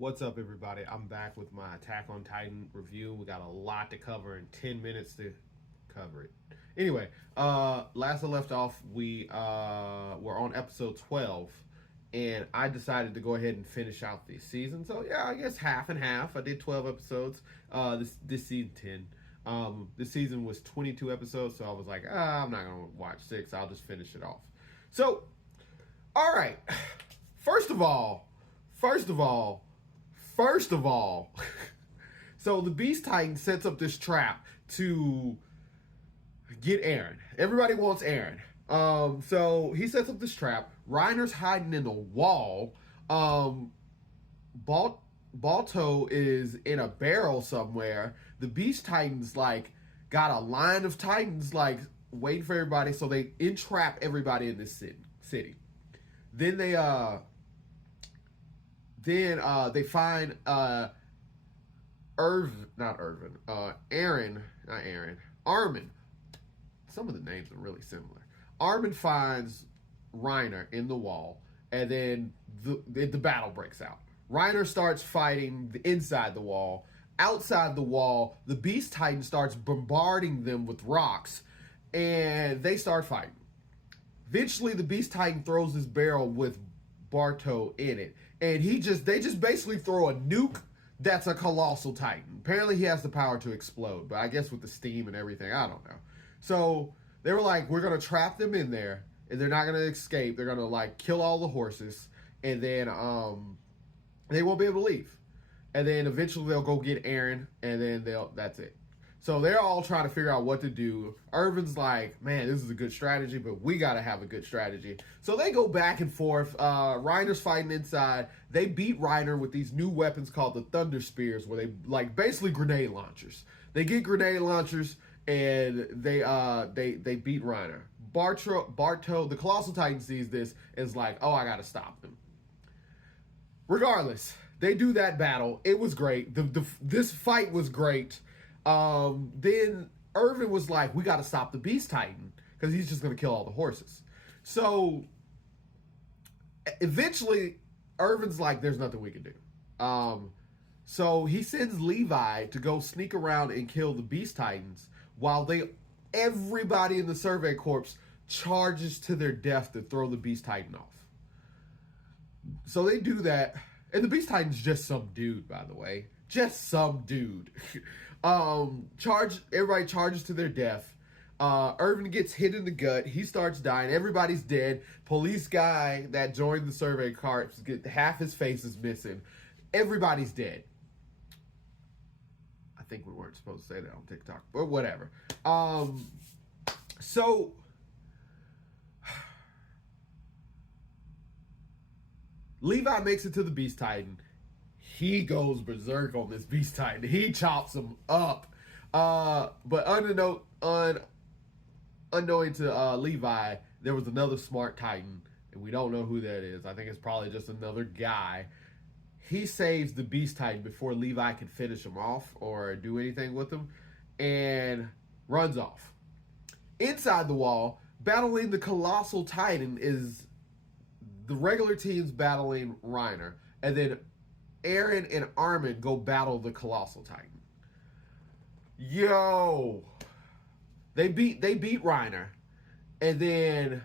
What's up, everybody? I'm back with my Attack on Titan review. We got a lot to cover in 10 minutes to cover it. Anyway, last I left off, we were on episode 12, and I decided to go ahead and finish out the season. So, yeah, I guess half and half. I did 12 episodes. This season 10. This season was 22 episodes, so I was like, I'm not going to watch 6. I'll just finish it off. So, all right. First of all, so the Beast Titan sets up this trap to get Eren. Everybody wants Eren. So he sets up this trap. Reiner's hiding in the wall. Balto is in a barrel somewhere. The Beast Titans got a line of Titans waiting for everybody, so they entrap everybody in this city. Then they find Armin. Some of the names are really similar. Armin finds Reiner in the wall, and then the battle breaks out. Reiner starts fighting inside the wall. Outside the wall, the Beast Titan starts bombarding them with rocks, and they start fighting. Eventually, the Beast Titan throws his barrel with Barto in it, and they just basically throw a nuke that's a colossal Titan. Apparently he has the power to explode, but I guess with the steam and everything, I don't know. So they were like, we're gonna trap them in there, and they're not gonna escape. They're gonna kill all the horses, and then they won't be able to leave. And then eventually they'll go get Eren, and then that's it. So they're all trying to figure out what to do. Irvin's like, man, this is a good strategy, but we got to have a good strategy. So they go back and forth. Reiner's fighting inside. They beat Reiner with these new weapons called the Thunder Spears, where they basically grenade launchers. They get grenade launchers, and they beat Reiner. Barto, the Colossal Titan, sees this and is like, oh, I got to stop them. Regardless, they do that battle. It was great. This fight was great. Then Irvin was like, we got to stop the Beast Titan because he's just going to kill all the horses. So eventually Irvin's like, there's nothing we can do. So he sends Levi to go sneak around and kill the Beast Titans while everybody in the Survey Corps charges to their death to throw the Beast Titan off. So they do that. And the Beast Titan's just some dude, by the way. Just some dude. Everybody charges to their death. Irvin gets hit in the gut. He starts dying. Everybody's dead. Police guy that joined the Survey Corps, half his face is missing. Everybody's dead. I think we weren't supposed to say that on TikTok, but whatever. So Levi makes it to the Beast Titan. He goes berserk on this Beast Titan. He chops him up. But unknowing to Levi, there was another smart Titan, and we don't know who that is. I think it's probably just another guy. He saves the Beast Titan before Levi can finish him off or do anything with him, and runs off. Inside the wall, battling the Colossal Titan is the regular teams battling Reiner, and then Eren and Armin go battle the Colossal Titan. Yo, they beat Reiner, and then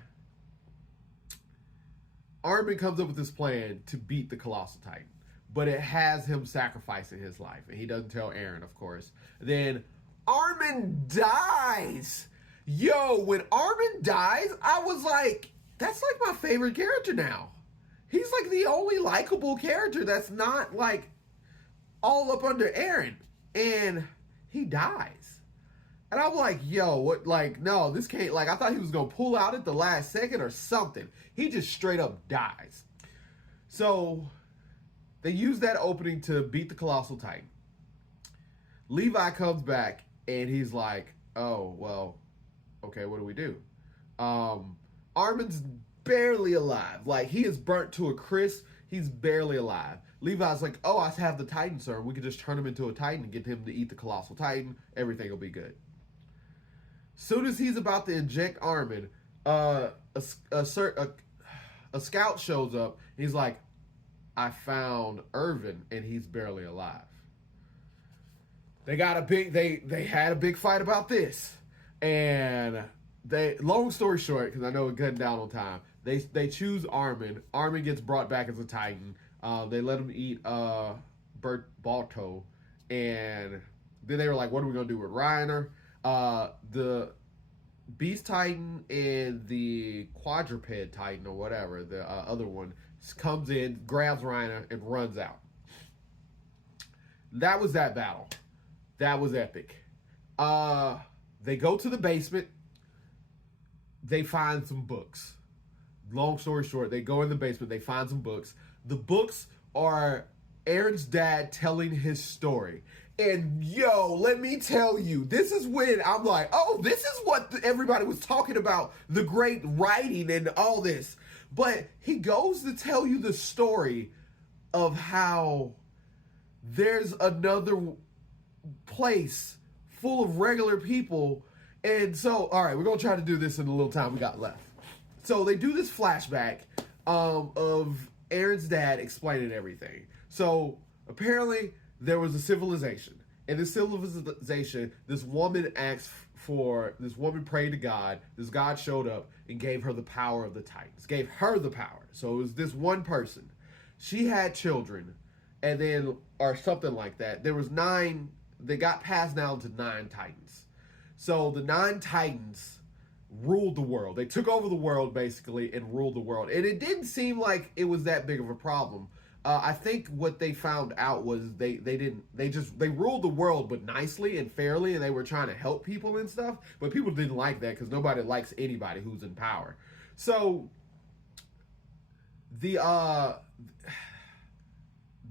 Armin comes up with this plan to beat the Colossal Titan, but it has him sacrificing his life, and he doesn't tell Eren, of course. Then Armin dies. Yo, when Armin dies, I was like, that's like my favorite character now. He's like the only likable character that's not all up under Eren. And he dies. And I'm like, yo, what? No, this can't. I thought he was going to pull out at the last second or something. He just straight up dies. So they use that opening to beat the Colossal Titan. Levi comes back and he's like, oh, well, okay, what do we do? Armin's barely alive. He is burnt to a crisp. He's barely alive. Levi's like, oh, I have the Titan serum. We could just turn him into a Titan and get him to eat the Colossal Titan. Everything will be good. Soon as he's about to inject Armin, a scout shows up. He's like, I found Irvin and he's barely alive. They got a big they had a big fight about this, and they, long story short, because I know we're cutting down on time, they choose Armin. Armin gets brought back as a Titan. They let him eat Bert Balto, and then they were like, what are we gonna do with Reiner? The Beast Titan and the Quadruped Titan or whatever, the other one, comes in, grabs Reiner, and runs out. That was that battle. That was epic. They go to the basement. They find some books. Long story short, they go in the basement. They find some books. The books are Aaron's dad telling his story. And yo, let me tell you, this is when I'm like, oh, this is what everybody was talking about, the great writing and all this. But he goes to tell you the story of how there's another place full of regular people. And so, all right, we're going to try to do this in the little time we got left. So they do this flashback of Aaron's dad explaining everything. So apparently there was a civilization. In this civilization, this woman prayed to God. This God showed up and gave her the power of the Titans. Gave her the power. So it was this one person. She had children, and then, or something like that. There was 9, they got passed down to 9 Titans. So the 9 Titans ruled the world. They took over the world, basically, and ruled the world. And it didn't seem like it was that big of a problem. I think what they found out was they ruled the world, but nicely and fairly, and they were trying to help people and stuff. But people didn't like that because nobody likes anybody who's in power. So the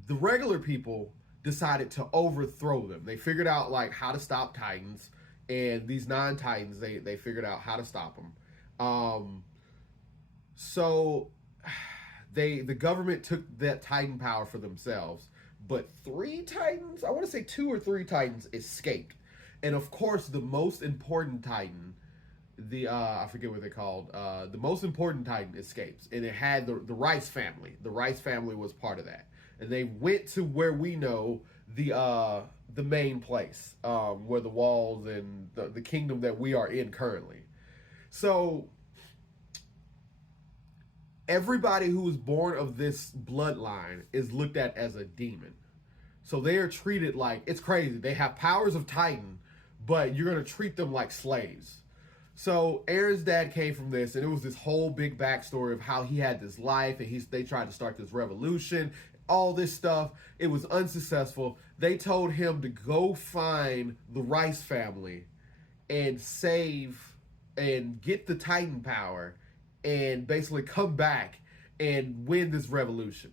regular people decided to overthrow them. They figured out like how to stop Titans, and these 9 Titans, they figured out how to stop them. So the government took that Titan power for themselves, but 3 Titans, I want to say 2 or 3 Titans escaped. And of course, the most important Titan, I forget what they're called, the most important Titan escapes, and it had the Rice family. The Rice family was part of that. And they went to where we know the main place, where the walls and the kingdom that we are in currently. So everybody who is born of this bloodline is looked at as a demon. So they are treated like, it's crazy. They have powers of Titan, but you're going to treat them like slaves. So Aaron's dad came from this, and it was this whole big backstory of how he had this life, and they tried to start this revolution, all this stuff. It was unsuccessful. They told him to go find the Rice family and save and get the Titan power and basically come back and win this revolution.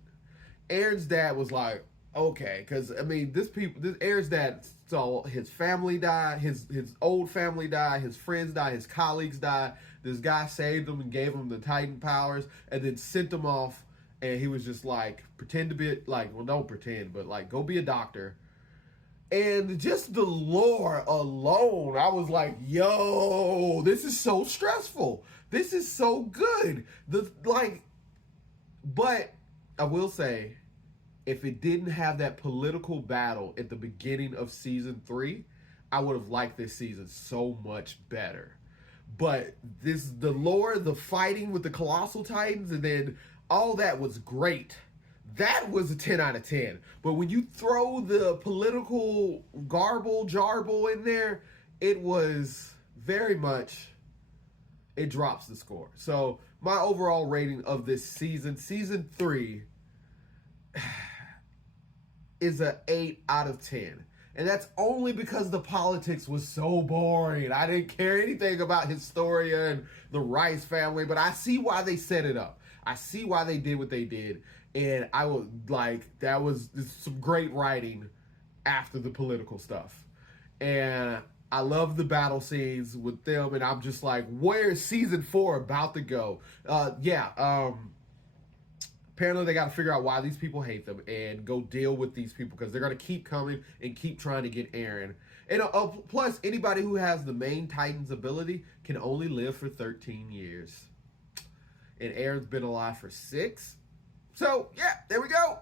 Aaron's dad was like, okay, because I mean, Aaron's dad saw his family die, his old family die, his friends die, his colleagues die. This guy saved them and gave them the Titan powers, and then sent them off. And he was just like, pretend to be like, well, don't pretend, but like, go be a doctor. And just the lore alone, I was like, yo, this is so stressful. This is so good. But I will say, if it didn't have that political battle at the beginning of season 3, I would have liked this season so much better. But the lore, the fighting with the Colossal Titans, and then all that was great. That was a 10 out of 10. But when you throw the political jarble in there, it was very much, it drops the score. So my overall rating of this season 3, is a 8 out of 10. And that's only because the politics was so boring. I didn't care anything about Historia and the Rice family, but I see why they set it up. I see why they did what they did. And I would like, that was some great writing after the political stuff. And I love the battle scenes with them. And I'm just like, where is season 4 about to go? Apparently they got to figure out why these people hate them and go deal with these people, because they're going to keep coming and keep trying to get Aaron. And plus, anybody who has the main Titan's ability can only live for 13 years. And Aaron's been alive for 6. So, yeah, there we go.